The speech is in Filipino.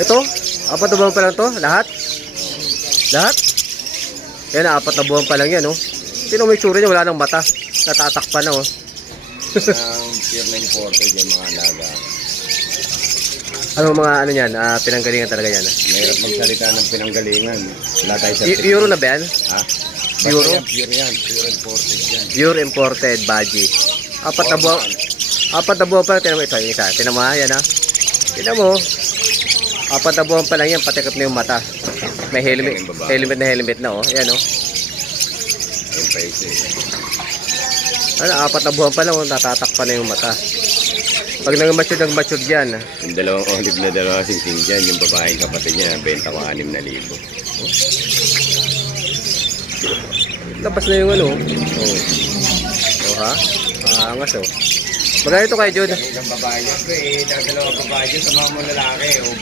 Ito, 4 na buwan pa lang to, lahat. Lahat. Yan, 4 na buwan pa lang yan, oh. Sino may tsura niya, wala nang mata. Natatakpan na, oh. Ang pure na imported yung mga alaga. Ano mga ano yan, pinanggalingan talaga yan. Mahirap magsalita ng pinanggalingan. Wala tayo sa Euro na ba yan? Ha? Euro? Pure yan. Pure imported yan. Pure imported baji. 4 na buwan. 4 na buwan pa lang. Tinan mo ito, yung isa. Tinan mo ha, yan ha. Tinan mo. 4 na buwan pa lang yan, patikap na yung mata. May helmet. Helmet na oh. Ayan oh. Yung face eh. Ano, 4 na buwan pa lang, oh, natatakpan na yung mata. Pag nag-mature dyan. Yung dalawang olive na dalawa sing-sing dyan, yung babaeng kapatid niya, benta ko 6,000. Labas na yung ano. Oh. Oh ha? Angas oh. Magkano ito kay Jod? Isang babae niya, dalawang babae niya, sa mga lalaki.